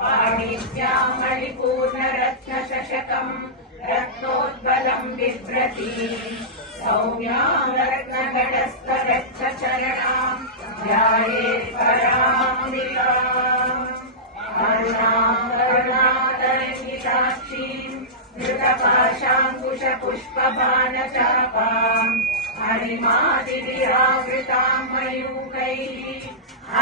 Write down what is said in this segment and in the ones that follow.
पाणिभ्याम् मणिपूर्णरत्नचषकम् रत्नोद्बलम् बिभ्रति सौम्याम् रत्नगणस्तरच्छ चरणाम् ध्यायेत् पराम्बिकाम् अरुणाम् करुणातरङ्गिताक्षीम् धृतपाशाङ्कुशपुष्पबाणचापाम् अणिमादिभिरावृताम् मयूखैः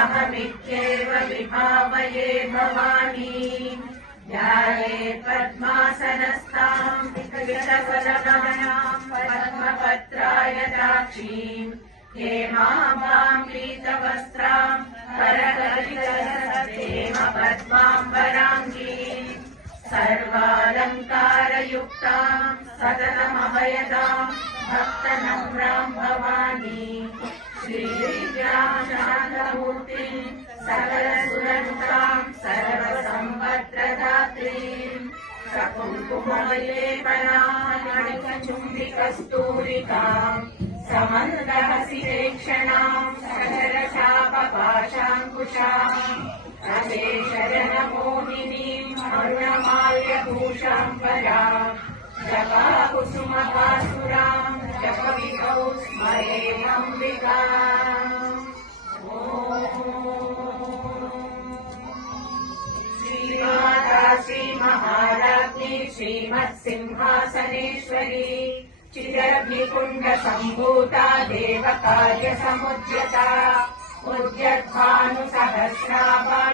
अहमित्येव विभावये भवानीम् ध्यायेत् पद्मासनस्ताम् विकसितफलवनाम् पद्मपत्रायताक्षीम् हेमाम्बाम् पीतवस्त्राम् करकलितहेम पद्माम्बराङ्गीम् सर्वालङ्कारयुक्ताम् सततमभयदाम् भक्तनम्राम् भवानी श्रीविद्याम् शान्तमूर्तिम् सकलसुरनुताम् सर्वसम्पत्प्रदात्रीम् सकुङ्कुमविलेपनामणिकचुम्बिकस्तूरिकाम् समन्दहसिरेक्षणाम् सकलशापपाशाङ्कुशाम् अशेषजनमोहिनीम् अरुणमाल्यभूषाम् पराम् जपाकुसुमपासुराम् जपविधौ स्मरेऽम्बिकाम् श्रीमाता श्रीमहाराज्ञी श्रीमत्सिंहासनेश्वरी चिरग्निकुण्डसम्भूता देवकार्यसमुद्यता उद्यद्भानुसहस्राभा